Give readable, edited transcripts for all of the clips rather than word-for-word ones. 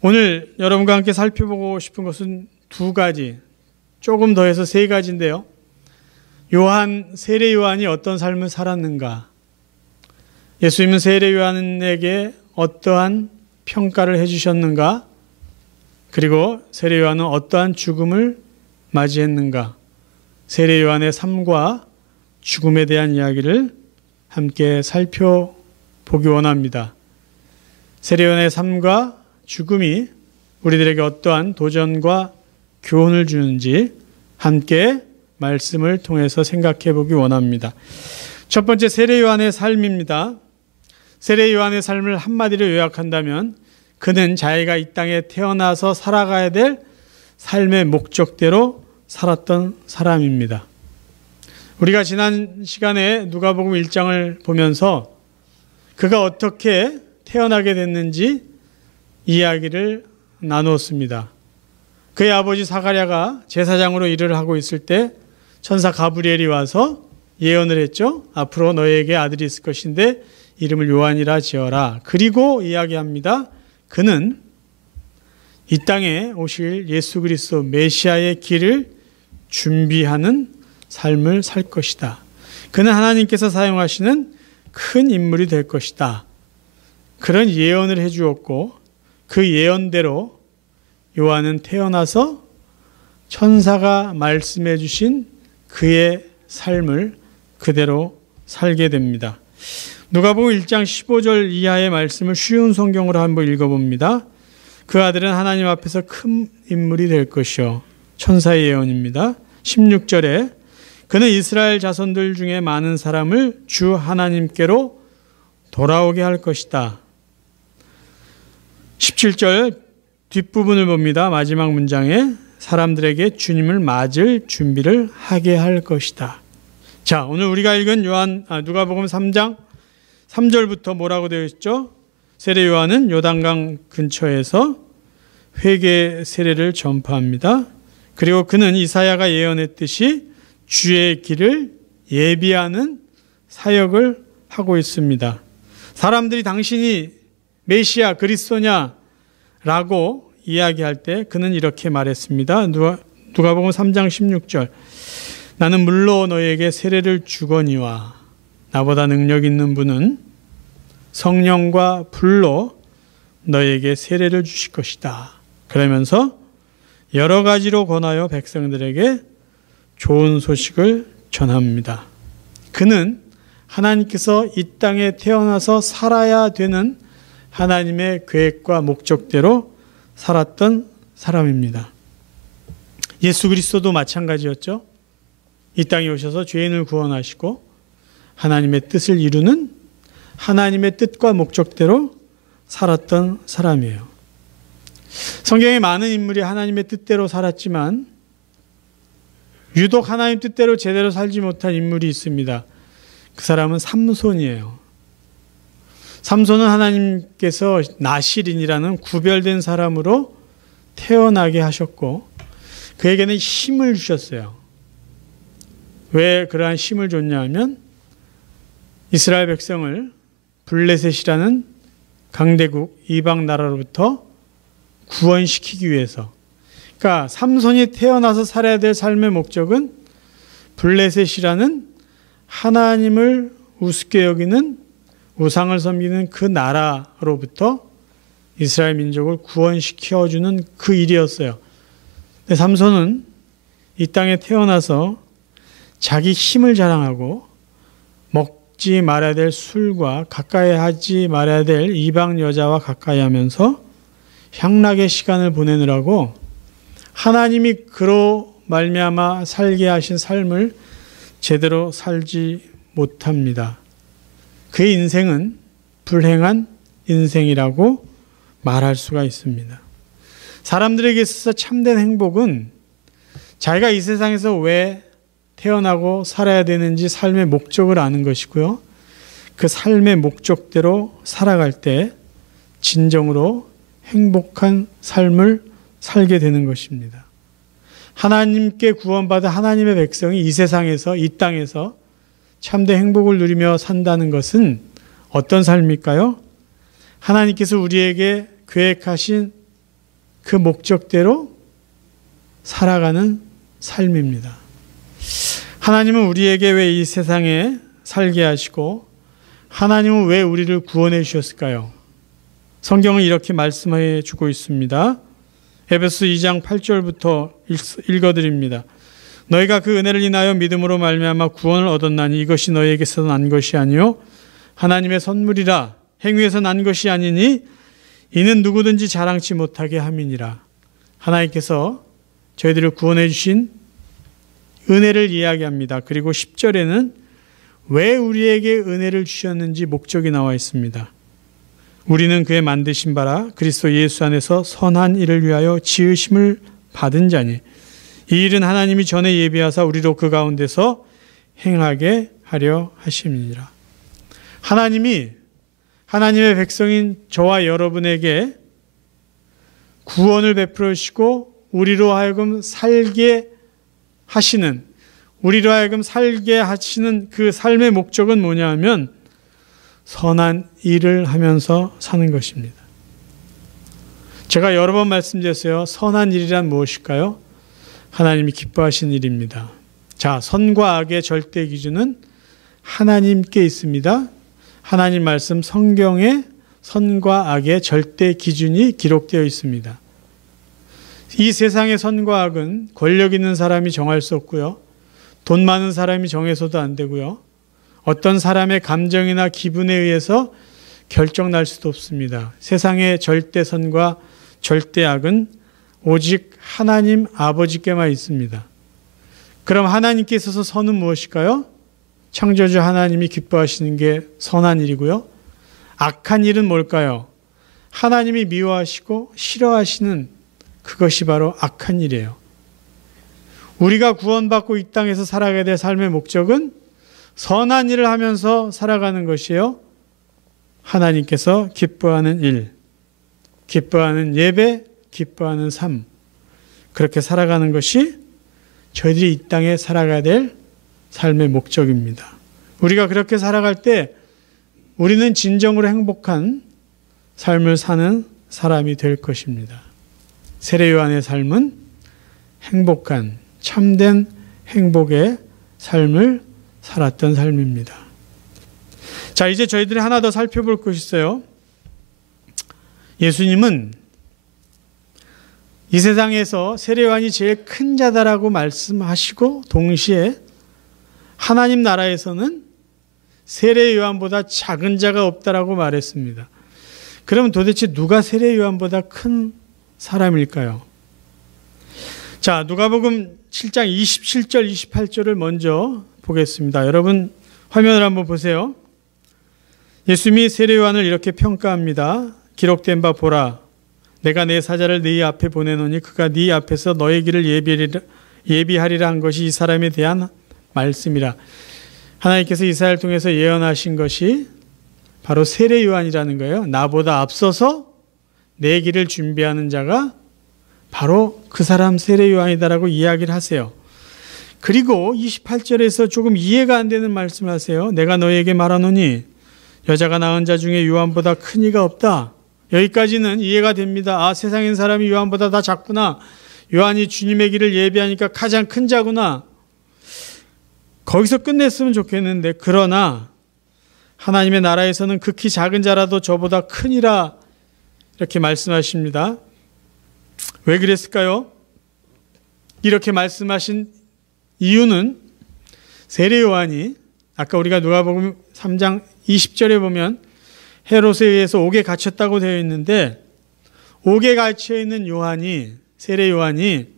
오늘 여러분과 함께 살펴보고 싶은 것은 두 가지, 조금 더해서 세 가지인데요. 세례 요한이 어떤 삶을 살았는가? 예수님은 세례 요한에게 어떠한 평가를 해주셨는가? 그리고 세례 요한은 어떠한 죽음을 맞이했는가? 세례 요한의 삶과 죽음에 대한 이야기를 함께 살펴보기 원합니다. 세례 요한의 삶과 죽음이 우리들에게 어떠한 도전과 교훈을 주는지 함께 말씀을 통해서 생각해 보기 원합니다. 첫 번째, 세례 요한의 삶입니다. 세례 요한의 삶을 한마디로 요약한다면 그는 자기가 이 땅에 태어나서 살아가야 될 삶의 목적대로 살았던 사람입니다. 우리가 지난 시간에 누가복음 1장을 보면서 그가 어떻게 태어나게 됐는지 이야기를 나누었습니다. 그의 아버지 사가랴가 제사장으로 일을 하고 있을 때 천사 가브리엘이 와서 예언을 했죠. 앞으로 너에게 아들이 있을 것인데 이름을 요한이라 지어라. 그리고 이야기합니다. 그는 이 땅에 오실 예수 그리스도 메시아의 길을 준비하는 삶을 살 것이다. 그는 하나님께서 사용하시는 큰 인물이 될 것이다. 그런 예언을 해 주었고 그 예언대로 요한은 태어나서 천사가 말씀해 주신 그의 삶을 그대로 살게 됩니다. 누가복음 1장 15절 이하의 말씀을 쉬운 성경으로 한번 읽어봅니다. 그 아들은 하나님 앞에서 큰 인물이 될 것이요. 천사의 예언입니다. 16절에 그는 이스라엘 자손들 중에 많은 사람을 주 하나님께로 돌아오게 할 것이다. 17절 뒷부분을 봅니다. 마지막 문장에 사람들에게 주님을 맞을 준비를 하게 할 것이다. 자, 오늘 우리가 읽은 누가복음 3장 3절부터 뭐라고 되어 있죠? 세례 요한은 요단강 근처에서 회개 세례를 전파합니다. 그리고 그는 이사야가 예언했듯이 주의 길을 예비하는 사역을 하고 있습니다. 사람들이 당신이 메시아 그리스도냐라고 이야기할 때 그는 이렇게 말했습니다. 누가복음 3장 16절 나는 물로 너희에게 세례를 주거니와 나보다 능력 있는 분은 성령과 불로 너희에게 세례를 주실 것이다. 그러면서 여러 가지로 권하여 백성들에게 좋은 소식을 전합니다. 그는 하나님께서 이 땅에 태어나서 살아야 되는 하나님의 계획과 목적대로 살았던 사람입니다. 예수 그리스도도 마찬가지였죠. 이 땅에 오셔서 죄인을 구원하시고 하나님의 뜻을 이루는 하나님의 뜻과 목적대로 살았던 사람이에요. 성경에 많은 인물이 하나님의 뜻대로 살았지만 유독 하나님 뜻대로 제대로 살지 못한 인물이 있습니다. 그 사람은 삼손이에요. 삼손은 하나님께서 나실인이라는 구별된 사람으로 태어나게 하셨고 그에게는 힘을 주셨어요. 왜 그러한 힘을 줬냐 하면 이스라엘 백성을 블레셋이라는 강대국 이방 나라로부터 구원시키기 위해서. 그러니까 삼손이 태어나서 살아야 될 삶의 목적은 블레셋이라는 하나님을 우습게 여기는 우상을 섬기는 그 나라로부터 이스라엘 민족을 구원시켜주는 그 일이었어요. 근데 삼손은 이 땅에 태어나서 자기 힘을 자랑하고 먹지 말아야 될 술과 가까이 하지 말아야 될 이방 여자와 가까이 하면서 향락의 시간을 보내느라고 하나님이 그로 말미암아 살게 하신 삶을 제대로 살지 못합니다. 그의 인생은 불행한 인생이라고 말할 수가 있습니다. 사람들에게 있어서 참된 행복은 자기가 이 세상에서 왜 태어나고 살아야 되는지 삶의 목적을 아는 것이고요. 그 삶의 목적대로 살아갈 때 진정으로 행복한 삶을 살게 되는 것입니다. 하나님께 구원받은 하나님의 백성이 이 세상에서, 이 땅에서 참된 행복을 누리며 산다는 것은 어떤 삶일까요? 하나님께서 우리에게 계획하신 그 목적대로 살아가는 삶입니다. 하나님은 우리에게 왜 이 세상에 살게 하시고 하나님은 왜 우리를 구원해 주셨을까요? 성경은 이렇게 말씀해 주고 있습니다. 에베소 2장 8절부터 읽어드립니다. 너희가 그 은혜를 인하여 믿음으로 말미암아 구원을 얻었나니 이것이 너희에게서 난 것이 아니요 하나님의 선물이라. 행위에서 난 것이 아니니 이는 누구든지 자랑치 못하게 함이니라. 하나님께서 저희들을 구원해 주신 은혜를 이야기합니다. 그리고 10절에는 왜 우리에게 은혜를 주셨는지 목적이 나와 있습니다. 우리는 그의 만드신 바라 그리스도 예수 안에서 선한 일을 위하여 지으심을 받은 자니 이 일은 하나님이 전에 예비하사 우리로 그 가운데서 행하게 하려 하심이니라. 하나님이 하나님의 백성인 저와 여러분에게 구원을 베풀어 주시고 우리로 하여금 살게 하시는 그 삶의 목적은 뭐냐 하면 선한 일을 하면서 사는 것입니다. 제가 여러 번 말씀드렸어요. 선한 일이란 무엇일까요? 하나님이 기뻐하신 일입니다. 자, 선과 악의 절대 기준은 하나님께 있습니다. 하나님 말씀 성경에 선과 악의 절대 기준이 기록되어 있습니다. 이 세상의 선과 악은 권력 있는 사람이 정할 수 없고요. 돈 많은 사람이 정해서도 안 되고요. 어떤 사람의 감정이나 기분에 의해서 결정 날 수도 없습니다. 세상의 절대 선과 절대 악은 오직 하나님 아버지께만 있습니다. 그럼 하나님께 있어서 선은 무엇일까요? 창조주 하나님이 기뻐하시는 게 선한 일이고요. 악한 일은 뭘까요? 하나님이 미워하시고 싫어하시는 그것이 바로 악한 일이에요. 우리가 구원받고 이 땅에서 살아가야 될 삶의 목적은 선한 일을 하면서 살아가는 것이에요. 하나님께서 기뻐하는 일, 기뻐하는 예배, 기뻐하는 삶, 그렇게 살아가는 것이 저희들이 이 땅에 살아가야 될 삶의 목적입니다. 우리가 그렇게 살아갈 때 우리는 진정으로 행복한 삶을 사는 사람이 될 것입니다. 세례 요한의 삶은 행복한 참된 행복의 삶을 살았던 삶입니다. 자, 이제 저희들이 하나 더 살펴볼 것이 있어요. 예수님은 이 세상에서 세례 요한이 제일 큰 자다라고 말씀하시고 동시에 하나님 나라에서는 세례 요한보다 작은 자가 없다라고 말했습니다. 그러면 도대체 누가 세례 요한보다 큰 사람일까요? 자, 누가복음 7장 27절 28절을 먼저 보겠습니다. 여러분 화면을 한번 보세요. 예수님이 세례 요한을 이렇게 평가합니다. 기록된 바 보라, 내가 내 사자를 네 앞에 보내노니 그가 네 앞에서 너의 길을 예비하리라 한 것이 이 사람에 대한 말씀이라. 하나님께서 이사야를 통해서 예언하신 것이 바로 세례 요한이라는 거예요. 나보다 앞서서 내 길을 준비하는 자가 바로 그 사람 세례 요한이다라고 이야기를 하세요. 그리고 28절에서 조금 이해가 안 되는 말씀을 하세요. 내가 너에게 말하노니 여자가 낳은 자 중에 요한보다 큰 이가 없다. 여기까지는 이해가 됩니다. 아, 세상인 사람이 요한보다 다 작구나. 요한이 주님의 길을 예비하니까 가장 큰 자구나. 거기서 끝냈으면 좋겠는데, 그러나 하나님의 나라에서는 극히 작은 자라도 저보다 크니라 이렇게 말씀하십니다. 왜 그랬을까요? 이렇게 말씀하신 이유는 세례 요한이 아까 우리가 누가복음 3장 20절에 보면 헤롯에 의해서 옥에 갇혔다고 되어 있는데, 옥에 갇혀 있는 요한이, 세례 요한이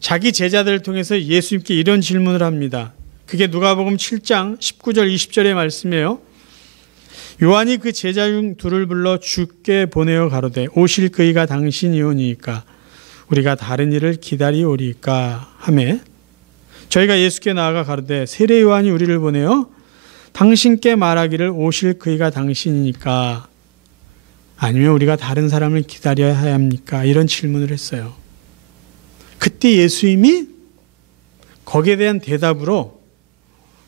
자기 제자들을 통해서 예수님께 이런 질문을 합니다. 그게 누가복음 7장 19절 20절의 말씀이에요. 요한이 그 제자 중 둘을 불러 주께 보내어 가로되 오실 그이가 당신이오니이까 우리가 다른 일을 기다리오리까 하매 저희가 예수께 나아가 가로되 세례 요한이 우리를 보내어 당신께 말하기를 오실 그이가 당신이니까 아니면 우리가 다른 사람을 기다려야 합니까? 이런 질문을 했어요. 그때 예수님이 거기에 대한 대답으로,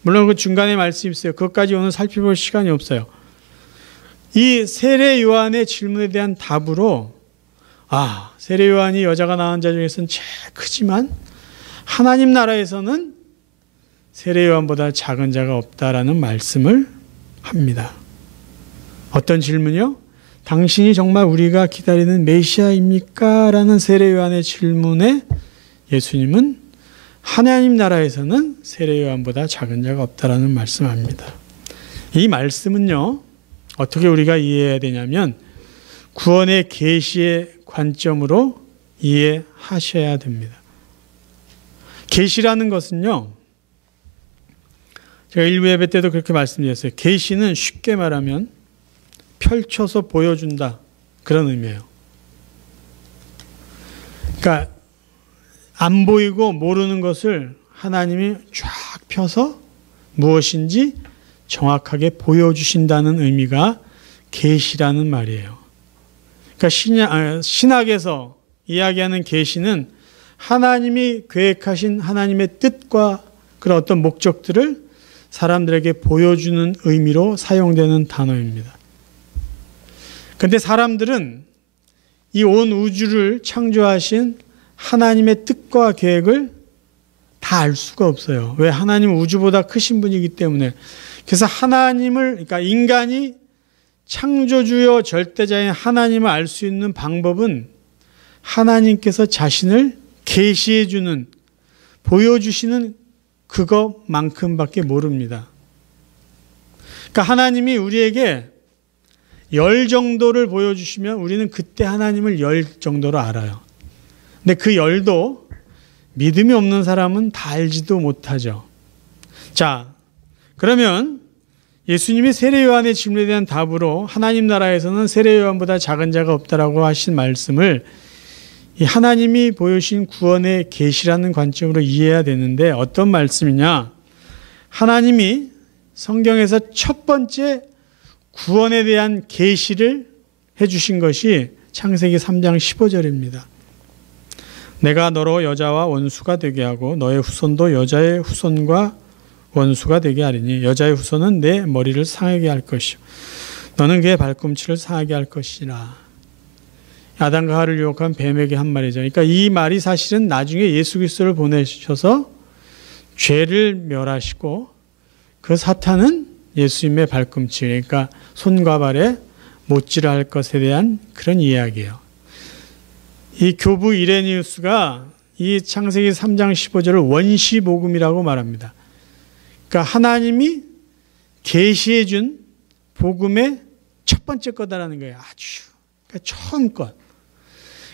물론 그 중간에 말씀이 있어요. 그것까지 오늘 살펴볼 시간이 없어요. 이 세례 요한의 질문에 대한 답으로 세례 요한이 여자가 낳은 자 중에서는 제일 크지만 하나님 나라에서는 세례 요한보다 작은 자가 없다라는 말씀을 합니다. 어떤 질문이요? 당신이 정말 우리가 기다리는 메시아입니까? 라는 세례 요한의 질문에 예수님은 하나님 나라에서는 세례 요한보다 작은 자가 없다라는 말씀합니다. 이 말씀은요, 어떻게 우리가 이해해야 되냐면 구원의 계시의 관점으로 이해하셔야 됩니다. 계시라는 것은요, 제가 일부 예배 때도 그렇게 말씀드렸어요. 계시는 쉽게 말하면 펼쳐서 보여준다, 그런 의미예요. 그러니까 안 보이고 모르는 것을 하나님이 쫙 펴서 무엇인지 정확하게 보여주신다는 의미가 계시라는 말이에요. 그러니까 신학에서 이야기하는 계시는 하나님이 계획하신 하나님의 뜻과 그런 어떤 목적들을 사람들에게 보여주는 의미로 사용되는 단어입니다. 그런데 사람들은 이 온 우주를 창조하신 하나님의 뜻과 계획을 다 알 수가 없어요. 왜? 하나님은 우주보다 크신 분이기 때문에. 그래서 그러니까 인간이 창조주요 절대자인 하나님을 알 수 있는 방법은 하나님께서 자신을 계시해 주는, 보여주시는 그것만큼밖에 모릅니다. 그러니까 하나님이 우리에게 열 정도를 보여주시면 우리는 그때 하나님을 열 정도로 알아요. 근데 그 열도 믿음이 없는 사람은 다 알지도 못하죠. 자, 그러면 예수님이 세례 요한의 질문에 대한 답으로 하나님 나라에서는 세례 요한보다 작은 자가 없다라고 하신 말씀을 이 하나님이 보여주신 구원의 계시라는 관점으로 이해해야 되는데, 어떤 말씀이냐? 하나님이 성경에서 첫 번째 구원에 대한 계시를 해주신 것이 창세기 3장 15절입니다. 내가 너로 여자와 원수가 되게 하고 너의 후손도 여자의 후손과 원수가 되게 하리니 여자의 후손은 내 머리를 상하게 할 것이요 너는 그의 발꿈치를 상하게 할 것이라. 아담과 하와를 유혹한 뱀에게 한 말이죠. 그러니까 이 말이 사실은 나중에 예수 그리스도를 보내셔서 죄를 멸하시고 그 사탄은 예수님의 발꿈치, 그러니까 손과 발에 못질을 할 것에 대한 그런 이야기예요. 이 교부 이레니우스가 이 창세기 3장 15절을 원시복음이라고 말합니다. 그러니까 하나님이 계시해 준 복음의 첫 번째 거다라는 거예요. 그러니까 처음 것.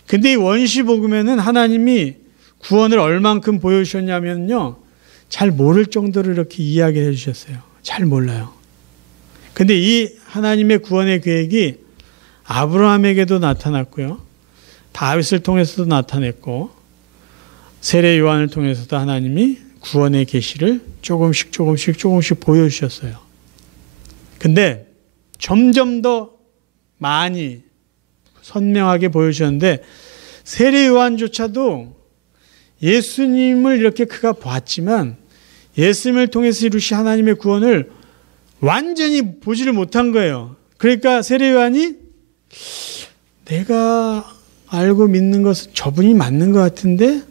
근데 이 원시복음에는 하나님이 구원을 얼만큼 보여주셨냐면요, 잘 모를 정도로 이렇게 이야기를 해주셨어요. 잘 몰라요. 근데 이 하나님의 구원의 계획이 아브라함에게도 나타났고요, 다윗을 통해서도 나타냈고, 세례 요한을 통해서도 하나님이 구원의 계시를 조금씩 보여주셨어요. 근데 점점 더 많이 선명하게 보여주셨는데, 세례 요한조차도 예수님을 이렇게 그가 봤지만 예수님을 통해서 이루신 하나님의 구원을 완전히 보지를 못한 거예요. 그러니까 세례 요한이 내가 알고 믿는 것은 저분이 맞는 것 같은데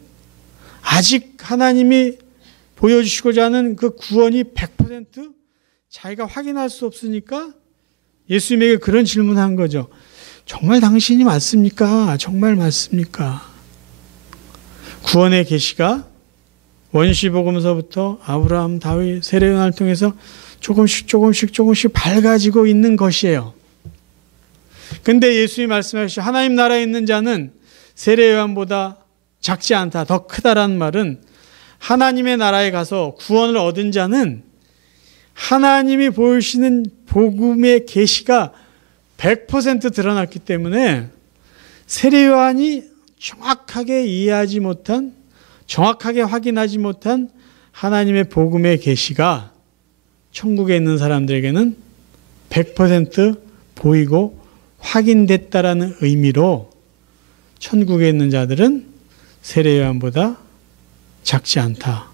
아직 하나님이 보여주시고자 하는 그 구원이 100% 자기가 확인할 수 없으니까 예수님에게 그런 질문을 한 거죠. 정말 당신이 맞습니까? 정말 맞습니까? 구원의 계시가 원시복음서부터 아브라함, 다윗, 세례 요한을 통해서 조금씩 밝아지고 있는 것이에요. 근데 예수님이 말씀하시죠. 하나님 나라에 있는 자는 세례 요한보다 작지 않다, 더 크다라는 말은 하나님의 나라에 가서 구원을 얻은 자는 하나님이 보여주시는 복음의 계시가 100% 드러났기 때문에 세례 요한이 정확하게 이해하지 못한, 정확하게 확인하지 못한 하나님의 복음의 계시가 천국에 있는 사람들에게는 100% 보이고 확인됐다라는 의미로 천국에 있는 자들은 세례 요한보다 작지 않다,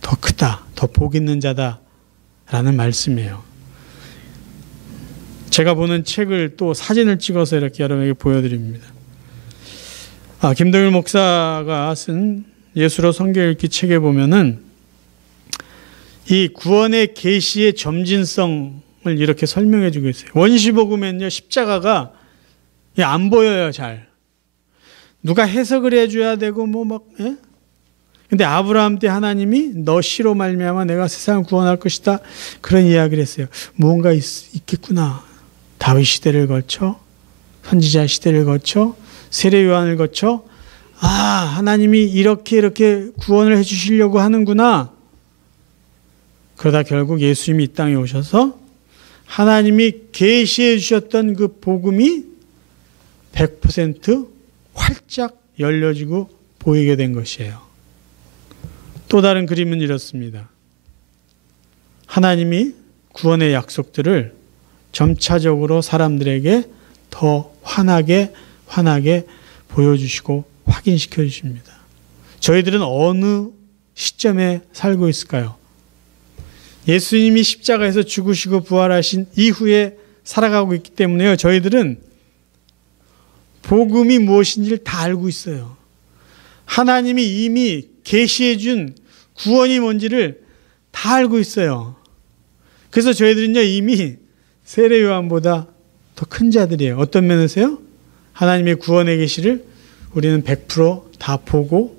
더 크다, 더 복 있는 자다라는 말씀이에요. 제가 보는 책을 또 사진을 찍어서 이렇게 여러분에게 보여드립니다. 김동일 목사가 쓴 예수로 성경 읽기 책에 보면은 이 구원의 계시의 점진성을 이렇게 설명해 주고 있어요. 원시복음에는요, 십자가가 안 보여요, 잘. 누가 해석을 해줘야 되고, 예? 근데 아브라함 때 하나님이 너 씨로 말미암아 내가 세상을 구원할 것이다. 그런 이야기를 했어요. 무언가 있겠구나. 다윗 시대를 거쳐, 선지자 시대를 거쳐, 세례 요한을 거쳐, 하나님이 이렇게 구원을 해주시려고 하는구나. 그러다 결국 예수님이 이 땅에 오셔서 하나님이 계시해 주셨던 그 복음이 100% 활짝 열려지고 보이게 된 것이에요. 또 다른 그림은 이렇습니다. 하나님이 구원의 약속들을 점차적으로 사람들에게 더 환하게 보여주시고 확인시켜 주십니다. 저희들은 어느 시점에 살고 있을까요? 예수님이 십자가에서 죽으시고 부활하신 이후에 살아가고 있기 때문에요. 저희들은 복음이 무엇인지를 다 알고 있어요. 하나님이 이미 계시해 준 구원이 뭔지를 다 알고 있어요. 그래서 저희들은요, 이미 세례 요한보다 더 큰 자들이에요. 어떤 면에서요? 하나님의 구원의 계시를 우리는 100% 다 보고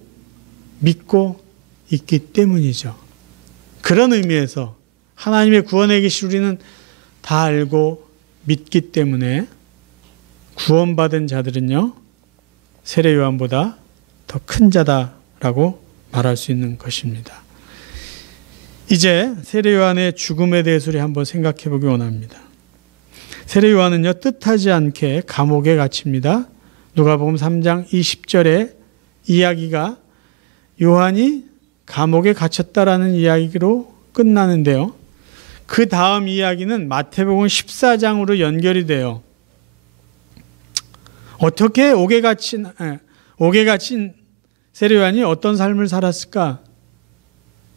믿고 있기 때문이죠. 그런 의미에서 하나님의 구원의 계시를 우리는 다 알고 믿기 때문에 구원받은 자들은요, 세례 요한보다 더 큰 자다라고 말할 수 있는 것입니다. 이제 세례 요한의 죽음에 대해서 우리 한번 생각해 보기 원합니다. 세례 요한은요, 뜻하지 않게 감옥에 갇힙니다. 누가복음 3장 20절에 이야기가 요한이 감옥에 갇혔다라는 이야기로 끝나는데요. 그 다음 이야기는 마태복음 14장으로 연결이 돼요. 어떻게 옥에 갇힌 세례 요한이 어떤 삶을 살았을까?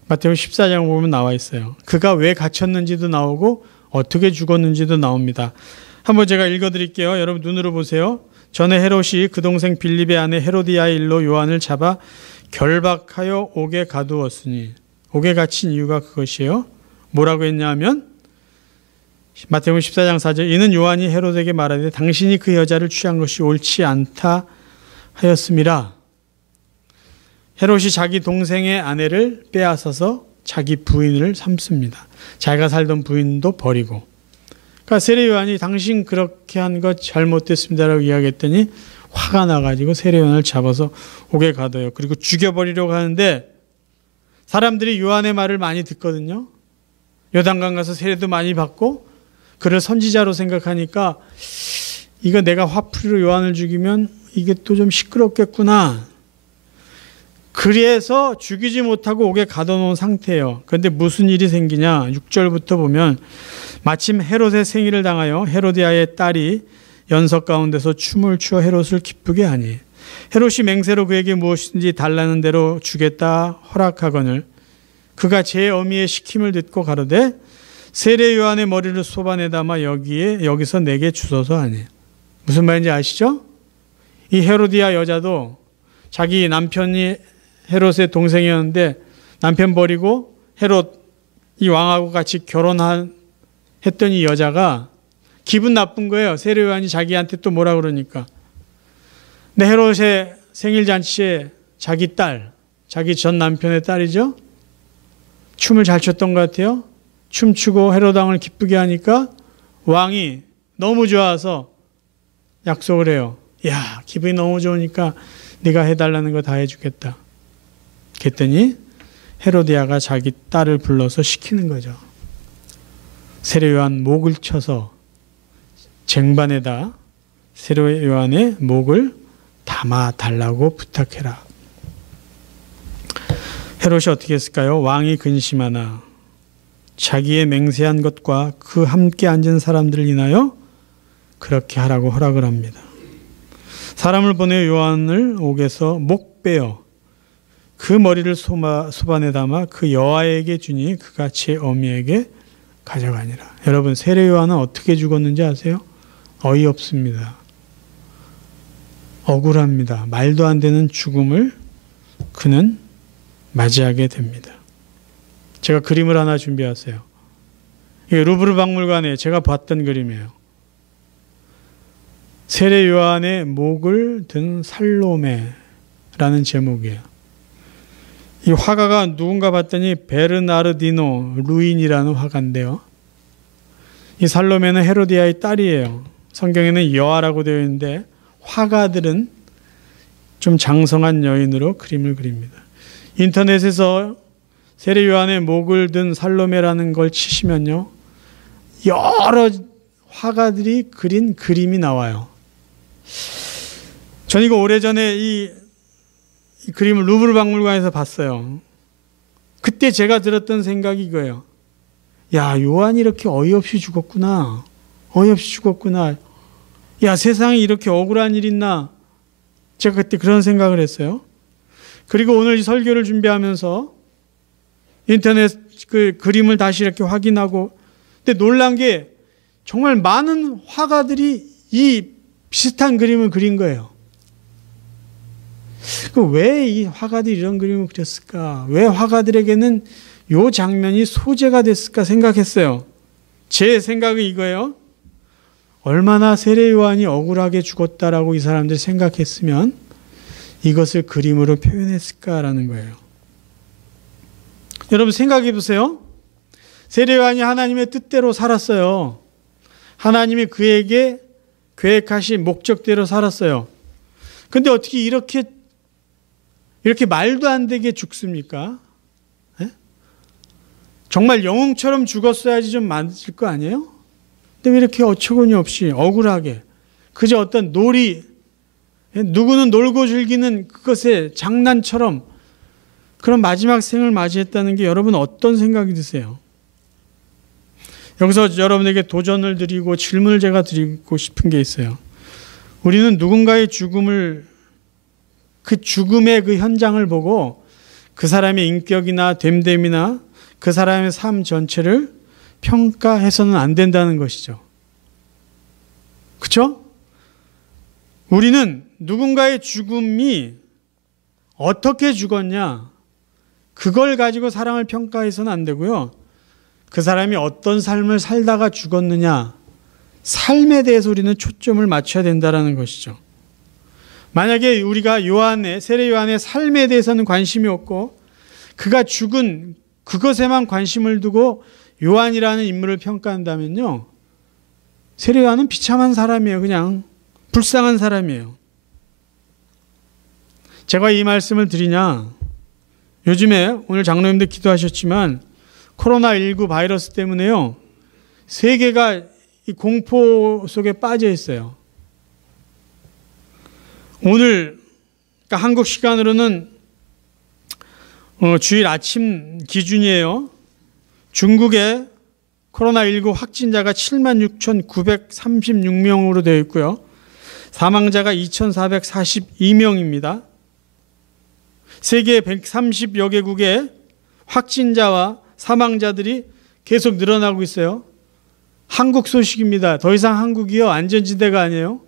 마태복음 14장 보면 나와 있어요. 그가 왜 갇혔는지도 나오고 어떻게 죽었는지도 나옵니다. 한번 제가 읽어드릴게요. 여러분 눈으로 보세요. 전에 헤롯이 그 동생 빌립의 아내 헤로디아의 일로 요한을 잡아 결박하여 옥에 가두었으니, 옥에 갇힌 이유가 그것이에요. 뭐라고 했냐면 마태복음 14장 4절, 이는 요한이 헤롯에게 말하되 당신이 그 여자를 취한 것이 옳지 않다 하였음이라. 헤롯이 자기 동생의 아내를 빼앗아서 자기 부인을 삼습니다. 자기가 살던 부인도 버리고. 그러니까 세례 요한이 당신 그렇게 한 것 잘못됐습니다라고 이야기했더니 화가 나가지고 세례 요한을 잡아서 옥에 가둬요. 그리고 죽여버리려고 하는데 사람들이 요한의 말을 많이 듣거든요. 요단강 가서 세례도 많이 받고 그를 선지자로 생각하니까 이거 내가 화풀이로 요한을 죽이면 이게 또 좀 시끄럽겠구나. 그래서 죽이지 못하고 옥에 가둬놓은 상태예요. 그런데 무슨 일이 생기냐? 6절부터 보면 마침 헤롯의 생일을 당하여 헤로디아의 딸이 연석 가운데서 춤을 추어 헤롯을 기쁘게 하니 헤롯이 맹세로 그에게 무엇이든지 달라는 대로 주겠다 허락하거늘 그가 제 어미의 시킴을 듣고 가로되 세례 요한의 머리를 소반에 담아 여기서 내게 주소서 하니. 무슨 말인지 아시죠? 이 헤로디아 여자도 자기 남편이 헤롯의 동생이었는데 남편 버리고 헤롯 이 왕하고 같이 했던 이 여자가 기분 나쁜 거예요. 세례 요한이 자기한테 또 뭐라 그러니까. 근데 헤롯의 생일 잔치에 자기 딸, 자기 전 남편의 딸이죠. 춤을 잘 췄던 것 같아요. 춤추고 헤롯 왕을 기쁘게 하니까 왕이 너무 좋아서 약속을 해요. 야, 기분이 너무 좋으니까 네가 해달라는 거 다 해주겠다. 그랬더니 헤로디아가 자기 딸을 불러서 시키는 거죠. 세례 요한 목을 쳐서 쟁반에다 세례 요한의 목을 담아 달라고 부탁해라. 헤롯이 어떻게 했을까요? 왕이 근심하나 자기의 맹세한 것과 그 함께 앉은 사람들을 인하여 그렇게 하라고 허락을 합니다. 사람을 보내 요한을 옥에서 목 빼어 그 머리를 소반에 담아 그 여아에게 주니 그가 제 어미에게 가져가니라. 여러분, 세례 요한은 어떻게 죽었는지 아세요? 어이없습니다. 억울합니다. 말도 안 되는 죽음을 그는 맞이하게 됩니다. 제가 그림을 하나 준비했어요. 이게 루브르 박물관에 제가 봤던 그림이에요. 세례 요한의 목을 든 살로메라는 제목이에요. 이 화가가 누군가 봤더니 베르나르디노 루인이라는 화가인데요. 이 살로메는 헤로디아의 딸이에요. 성경에는 여아라고 되어 있는데 화가들은 좀 장성한 여인으로 그림을 그립니다. 인터넷에서 세례 요한의 목을 든 살로메라는 걸 치시면요, 여러 화가들이 그린 그림이 나와요. 전 이거 오래전에 이 그림을 루브르 박물관에서 봤어요. 그때 제가 들었던 생각이 이거예요. 야, 요한이 이렇게 어이없이 죽었구나. 어이없이 죽었구나. 야, 세상에 이렇게 억울한 일 있나. 제가 그때 그런 생각을 했어요. 그리고 오늘 이 설교를 준비하면서 인터넷 그 그림을 다시 이렇게 확인하고, 근데 놀란 게 정말 많은 화가들이 이 비슷한 그림을 그린 거예요. 왜 이 화가들이 이런 그림을 그렸을까? 왜 화가들에게는 이 장면이 소재가 됐을까 생각했어요. 제 생각은 이거예요. 얼마나 세례 요한이 억울하게 죽었다라고 이 사람들이 생각했으면 이것을 그림으로 표현했을까라는 거예요. 여러분 생각해 보세요. 세례 요한이 하나님의 뜻대로 살았어요. 하나님이 그에게 계획하신 목적대로 살았어요. 근데 어떻게 이렇게 말도 안 되게 죽습니까? 네? 정말 영웅처럼 죽었어야지 좀 맞을 거 아니에요? 근데 왜 이렇게 어처구니 없이 억울하게 그저 어떤 놀이, 누구는 놀고 즐기는 그것의 장난처럼 그런 마지막 생을 맞이했다는 게 여러분 어떤 생각이 드세요? 여기서 여러분에게 도전을 드리고 질문을 제가 드리고 싶은 게 있어요. 우리는 누군가의 죽음을, 그 죽음의 그 현장을 보고 그 사람의 인격이나 됨됨이나 그 사람의 삶 전체를 평가해서는 안 된다는 것이죠. 그렇죠? 우리는 누군가의 죽음이 어떻게 죽었냐, 그걸 가지고 사람을 평가해서는 안 되고요. 그 사람이 어떤 삶을 살다가 죽었느냐, 삶에 대해서 우리는 초점을 맞춰야 된다는 것이죠. 만약에 우리가 세례 요한의 삶에 대해서는 관심이 없고 그가 죽은 그것에만 관심을 두고 요한이라는 인물을 평가한다면요, 세례 요한은 비참한 사람이에요. 그냥 불쌍한 사람이에요. 제가 이 말씀을 드리냐, 요즘에 오늘 장로님들 기도하셨지만 코로나19 바이러스 때문에요, 세계가 이 공포 속에 빠져 있어요. 오늘 그러니까 한국 시간으로는 주일 아침 기준이에요. 중국의 코로나19 확진자가 76,936명으로 되어 있고요. 사망자가 2,442명입니다. 세계 130여 개국의 확진자와 사망자들이 계속 늘어나고 있어요. 한국 소식입니다. 더 이상 한국이요, 안전지대가 아니에요.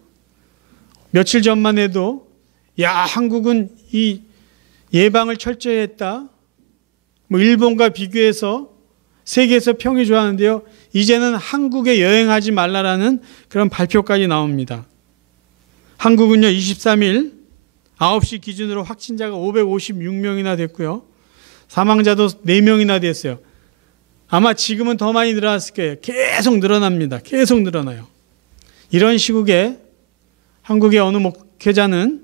며칠 전만 해도 한국은 이 예방을 철저히 했다, 일본과 비교해서 세계에서 평이 좋았는데요, 이제는 한국에 여행하지 말라라는 그런 발표까지 나옵니다. 한국은요, 23일 9시 기준으로 확진자가 556명이나 됐고요. 사망자도 4명이나 됐어요. 아마 지금은 더 많이 늘어났을 거예요. 계속 늘어납니다. 계속 늘어나요. 이런 시국에 한국의 어느 목회자는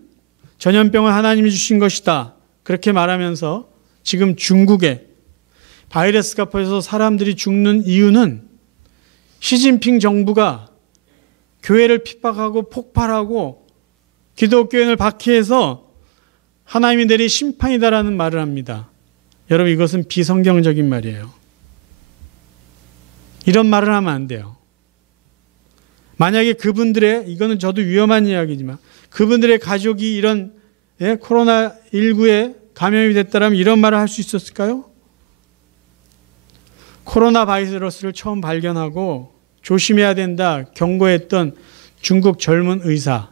전염병을 하나님이 주신 것이다, 그렇게 말하면서 지금 중국에 바이러스가 퍼져서 사람들이 죽는 이유는 시진핑 정부가 교회를 핍박하고 폭발하고 기독교인을 박해해서 하나님이 내린 심판이다라는 말을 합니다. 여러분, 이것은 비성경적인 말이에요. 이런 말을 하면 안 돼요. 만약에 이거는 저도 위험한 이야기지만 그분들의 가족이 이런 코로나19에 감염이 됐다면 이런 말을 할 수 있었을까요? 코로나 바이러스를 처음 발견하고 조심해야 된다 경고했던 중국 젊은 의사,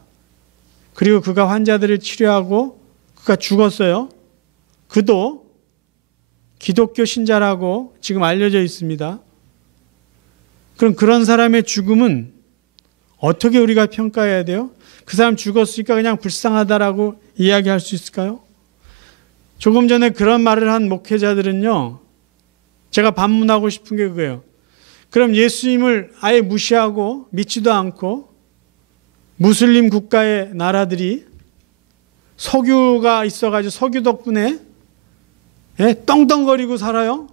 그리고 그가 환자들을 치료하고 그가 죽었어요. 그도 기독교 신자라고 지금 알려져 있습니다. 그럼 그런 사람의 죽음은 어떻게 우리가 평가해야 돼요? 그 사람 죽었으니까 그냥 불쌍하다라고 이야기할 수 있을까요? 조금 전에 그런 말을 한 목회자들은요, 제가 반문하고 싶은 게 그거예요. 그럼 예수님을 아예 무시하고 믿지도 않고 무슬림 국가의 나라들이 석유가 있어가지고 석유 덕분에 떵떵거리고 살아요?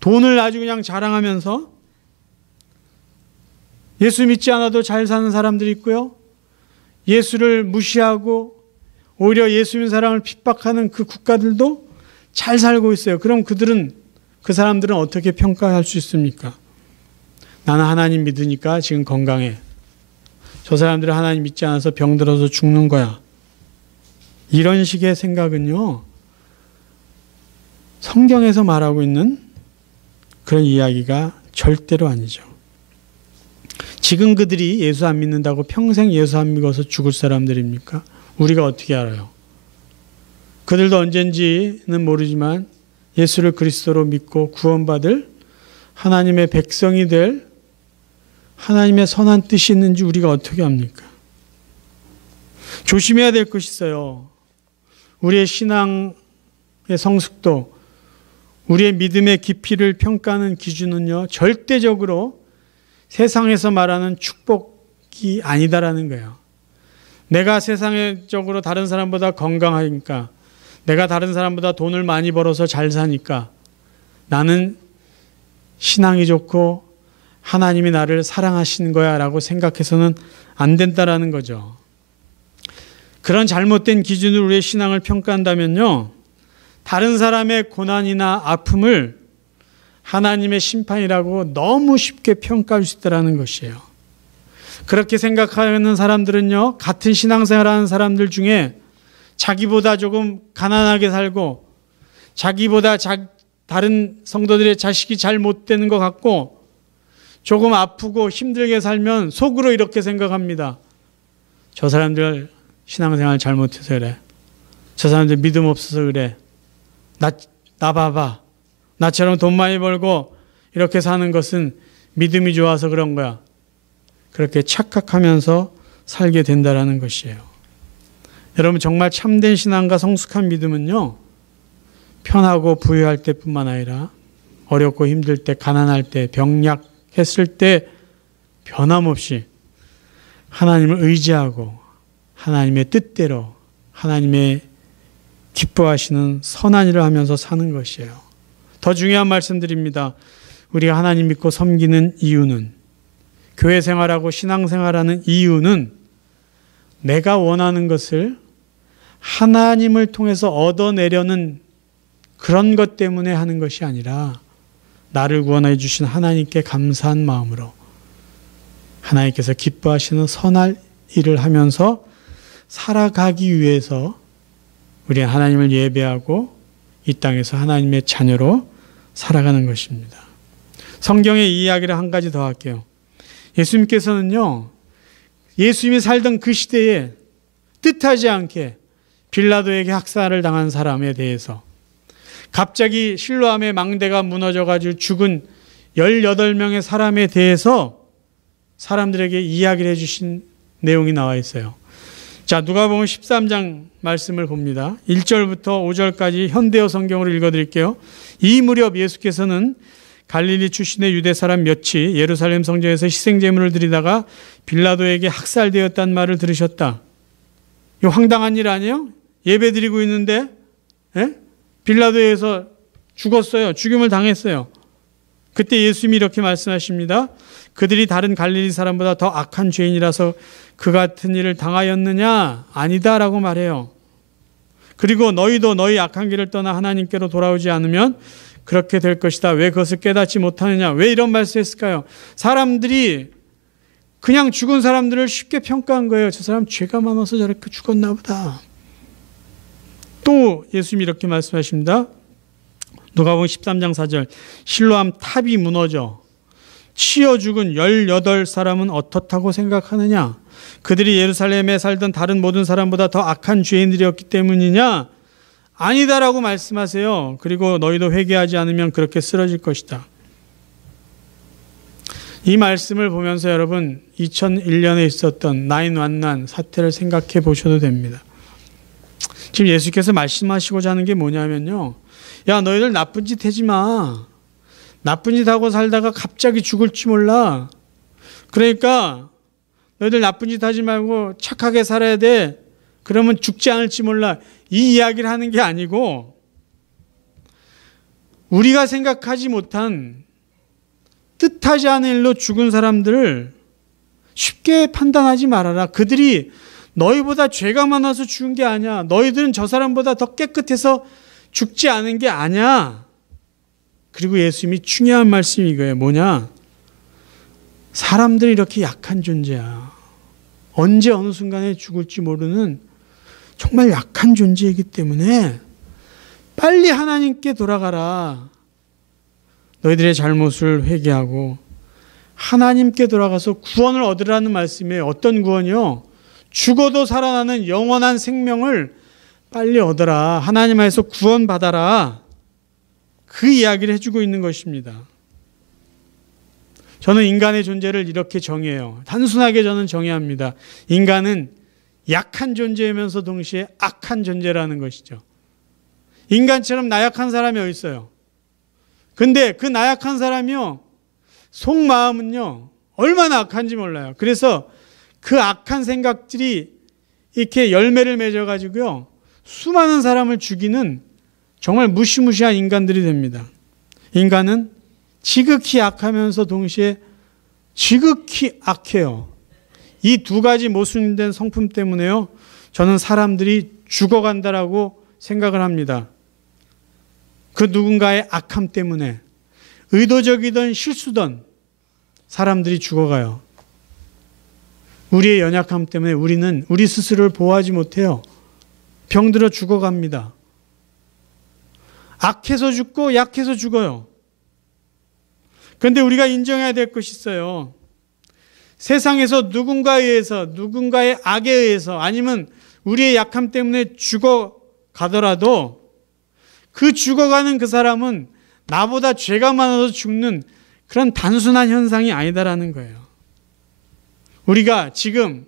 돈을 아주 그냥 자랑하면서 예수 믿지 않아도 잘 사는 사람들이 있고요. 예수를 무시하고 오히려 예수 믿는 사람을 핍박하는 그 국가들도 잘 살고 있어요. 그럼 그 사람들은 어떻게 평가할 수 있습니까? 나는 하나님 믿으니까 지금 건강해. 저 사람들은 하나님 믿지 않아서 병들어서 죽는 거야. 이런 식의 생각은요, 성경에서 말하고 있는 그런 이야기가 절대로 아니죠. 지금 그들이 예수 안 믿는다고 평생 예수 안 믿어서 죽을 사람들입니까? 우리가 어떻게 알아요? 그들도 언젠지는 모르지만 예수를 그리스도로 믿고 구원받을 하나님의 백성이 될 하나님의 선한 뜻이 있는지 우리가 어떻게 압니까? 조심해야 될 것이 있어요. 우리의 신앙의 성숙도, 우리의 믿음의 깊이를 평가하는 기준은요, 절대적으로 세상에서 말하는 축복이 아니다라는 거예요. 내가 세상적으로 다른 사람보다 건강하니까, 내가 다른 사람보다 돈을 많이 벌어서 잘 사니까 나는 신앙이 좋고 하나님이 나를 사랑하시는 거야 라고 생각해서는 안 된다라는 거죠. 그런 잘못된 기준으로 우리의 신앙을 평가한다면요, 다른 사람의 고난이나 아픔을 하나님의 심판이라고 너무 쉽게 평가할 수 있다는 것이에요. 그렇게 생각하는 사람들은요, 같은 신앙생활하는 사람들 중에 자기보다 조금 가난하게 살고 자기보다 다른 성도들의 자식이 잘 못 되는 것 같고 조금 아프고 힘들게 살면 속으로 이렇게 생각합니다. 저 사람들 신앙생활 잘못해서 그래. 저 사람들 믿음 없어서 그래. 나 봐봐. 나처럼 돈 많이 벌고 이렇게 사는 것은 믿음이 좋아서 그런 거야. 그렇게 착각하면서 살게 된다는 것이에요. 여러분, 정말 참된 신앙과 성숙한 믿음은요, 편하고 부유할 때뿐만 아니라 어렵고 힘들 때, 가난할 때, 병약했을 때 변함없이 하나님을 의지하고 하나님의 뜻대로 하나님의 기뻐하시는 선한 일을 하면서 사는 것이에요. 더 중요한 말씀드립니다. 우리가 하나님 믿고 섬기는 이유는, 교회 생활하고 신앙 생활하는 이유는 내가 원하는 것을 하나님을 통해서 얻어내려는 그런 것 때문에 하는 것이 아니라 나를 구원해 주신 하나님께 감사한 마음으로 하나님께서 기뻐하시는 선할 일을 하면서 살아가기 위해서 우리는 하나님을 예배하고 이 땅에서 하나님의 자녀로 살아가는 것입니다. 성경의 이 이야기를 한 가지 더 할게요. 예수님께서는요, 예수님이 살던 그 시대에 뜻하지 않게 빌라도에게 학살을 당한 사람에 대해서, 갑자기 실로암의 망대가 무너져가지고 죽은 18명의 사람에 대해서 사람들에게 이야기를 해주신 내용이 나와 있어요. 자, 누가복음 13장 말씀을 봅니다. 1절부터 5절까지 현대어 성경으로 읽어드릴게요. 이 무렵 예수께서는 갈릴리 출신의 유대 사람 몇이 예루살렘 성전에서 희생제물을 드리다가 빌라도에게 학살되었다는 말을 들으셨다. 이 황당한 일 아니에요? 예배 드리고 있는데 빌라도에서 죽었어요. 죽임을 당했어요. 그때 예수님이 이렇게 말씀하십니다. 그들이 다른 갈릴리 사람보다 더 악한 죄인이라서 그 같은 일을 당하였느냐? 아니다라고 말해요. 그리고 너희도 너희 악한 길을 떠나 하나님께로 돌아오지 않으면 그렇게 될 것이다. 왜 그것을 깨닫지 못하느냐? 왜 이런 말씀했을까요? 사람들이 그냥 죽은 사람들을 쉽게 평가한 거예요. 저 사람 죄가 많아서 저렇게 죽었나 보다. 또 예수님이 이렇게 말씀하십니다. 누가복음 13장 4절. 실로암 탑이 무너져 치여 죽은 18사람은 어떻다고 생각하느냐? 그들이 예루살렘에 살던 다른 모든 사람보다 더 악한 죄인들이었기 때문이냐? 아니다라고 말씀하세요. 그리고 너희도 회개하지 않으면 그렇게 쓰러질 것이다. 이 말씀을 보면서 여러분 2001년에 있었던 911 사태를 생각해 보셔도 됩니다. 지금 예수께서 말씀하시고자 하는 게 뭐냐면요. 야, 너희들 나쁜 짓 하지 마. 나쁜 짓 하고 살다가 갑자기 죽을지 몰라. 그러니까 너희들 나쁜 짓 하지 말고 착하게 살아야 돼. 그러면 죽지 않을지 몰라. 이 이야기를 하는 게 아니고 우리가 생각하지 못한 뜻하지 않은 일로 죽은 사람들을 쉽게 판단하지 말아라. 그들이 너희보다 죄가 많아서 죽은 게 아니야. 너희들은 저 사람보다 더 깨끗해서 죽지 않은 게 아니야. 그리고 예수님이 중요한 말씀이 이거예요. 뭐냐? 사람들이 이렇게 약한 존재야. 언제 어느 순간에 죽을지 모르는 정말 약한 존재이기 때문에 빨리 하나님께 돌아가라. 너희들의 잘못을 회개하고 하나님께 돌아가서 구원을 얻으라는 말씀이에요. 어떤 구원이요? 죽어도 살아나는 영원한 생명을 빨리 얻어라. 하나님 안에서 구원받아라. 그 이야기를 해주고 있는 것입니다. 저는 인간의 존재를 이렇게 정의해요. 단순하게 저는 정의합니다. 인간은 약한 존재이면서 동시에 악한 존재라는 것이죠. 인간처럼 나약한 사람이 어디 있어요? 근데 그 나약한 사람이요, 속마음은요, 얼마나 악한지 몰라요. 그래서 그 악한 생각들이 이렇게 열매를 맺어가지고요, 수많은 사람을 죽이는 정말 무시무시한 인간들이 됩니다. 인간은 지극히 악하면서 동시에 지극히 악해요. 이 두 가지 모순된 성품 때문에요, 저는 사람들이 죽어간다라고 생각을 합니다. 그 누군가의 악함 때문에 의도적이든 실수든 사람들이 죽어가요. 우리의 연약함 때문에 우리는 우리 스스로를 보호하지 못해요. 병들어 죽어갑니다. 악해서 죽고 약해서 죽어요. 그런데 우리가 인정해야 될 것이 있어요. 세상에서 누군가에 의해서, 누군가의 악에 의해서, 아니면 우리의 약함 때문에 죽어가더라도 그 죽어가는 그 사람은 나보다 죄가 많아서 죽는 그런 단순한 현상이 아니다라는 거예요. 우리가 지금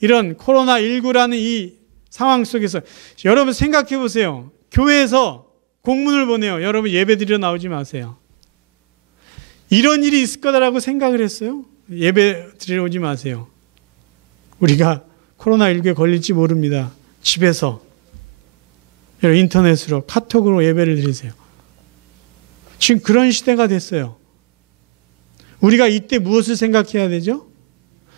이런 코로나19라는 이 상황 속에서 여러분 생각해 보세요. 교회에서 공문을 보내요. 여러분 예배 드리러 나오지 마세요. 이런 일이 있을 거다라고 생각을 했어요. 예배 드리러 오지 마세요. 우리가 코로나19에 걸릴지 모릅니다. 집에서 인터넷으로 카톡으로 예배를 드리세요. 지금 그런 시대가 됐어요. 우리가 이때 무엇을 생각해야 되죠?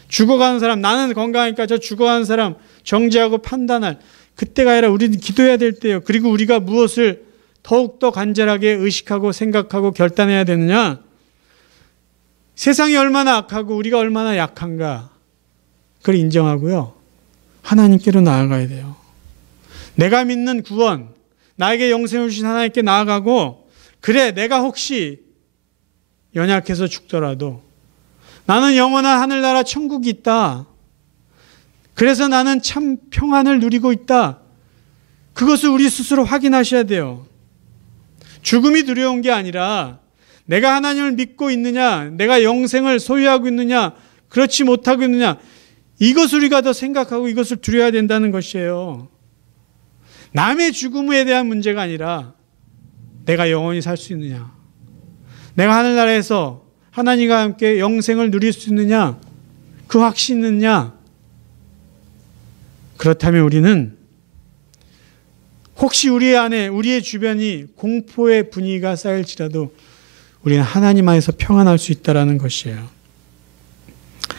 죽어가는 사람, 나는 건강하니까 저 죽어가는 사람 정죄하고 판단할 그때가 아니라 우리는 기도해야 될 때예요. 그리고 우리가 무엇을 더욱더 간절하게 의식하고 생각하고 결단해야 되느냐? 세상이 얼마나 악하고 우리가 얼마나 약한가, 그걸 인정하고요, 하나님께로 나아가야 돼요. 내가 믿는 구원, 나에게 영생을 주신 하나님께 나아가고, 그래 내가 혹시 연약해서 죽더라도 나는 영원한 하늘나라 천국이 있다. 그래서 나는 참 평안을 누리고 있다. 그것을 우리 스스로 확인하셔야 돼요. 죽음이 두려운 게 아니라 내가 하나님을 믿고 있느냐, 내가 영생을 소유하고 있느냐, 그렇지 못하고 있느냐, 이것을 우리가 더 생각하고 이것을 두려워야 된다는 것이에요. 남의 죽음에 대한 문제가 아니라 내가 영원히 살 수 있느냐, 내가 하늘나라에서 하나님과 함께 영생을 누릴 수 있느냐, 그 확신이 있느냐. 그렇다면 우리는 혹시 우리 안에, 우리의 주변이 공포의 분위기가 쌓일지라도 우리는 하나님 안에서 평안할 수 있다는 것이에요.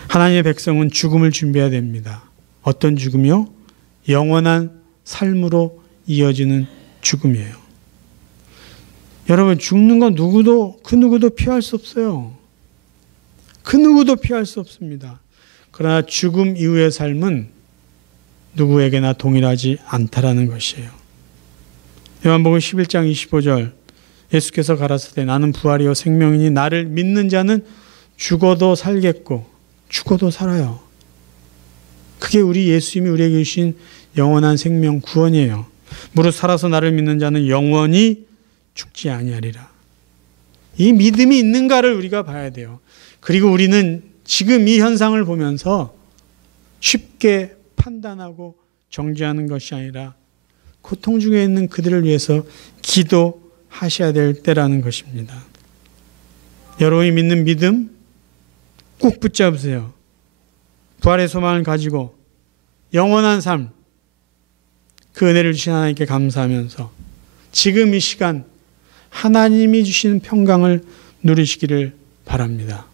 하나님의 백성은 죽음을 준비해야 됩니다. 어떤 죽음이요? 영원한 삶으로 이어지는 죽음이에요. 여러분, 죽는 건 그 누구도 피할 수 없어요. 그 누구도 피할 수 없습니다. 그러나 죽음 이후의 삶은 누구에게나 동일하지 않다라는 것이에요. 요한복음 11장 25절, 예수께서 가라사대 나는 부활이요 생명이니 나를 믿는 자는 죽어도 살겠고 죽어도 살아요. 그게 우리 예수님이 우리에게 주신 영원한 생명 구원이에요. 무릇 살아서 나를 믿는 자는 영원히 죽지 아니하리라. 이 믿음이 있는가를 우리가 봐야 돼요. 그리고 우리는 지금 이 현상을 보면서 쉽게 판단하고 정죄하는 것이 아니라 고통 중에 있는 그들을 위해서 기도하셔야 될 때라는 것입니다. 여러분이 믿는 믿음 꼭 붙잡으세요. 부활의 소망을 가지고 영원한 삶, 그 은혜를 주신 하나님께 감사하면서 지금 이 시간 하나님이 주시는 평강을 누리시기를 바랍니다.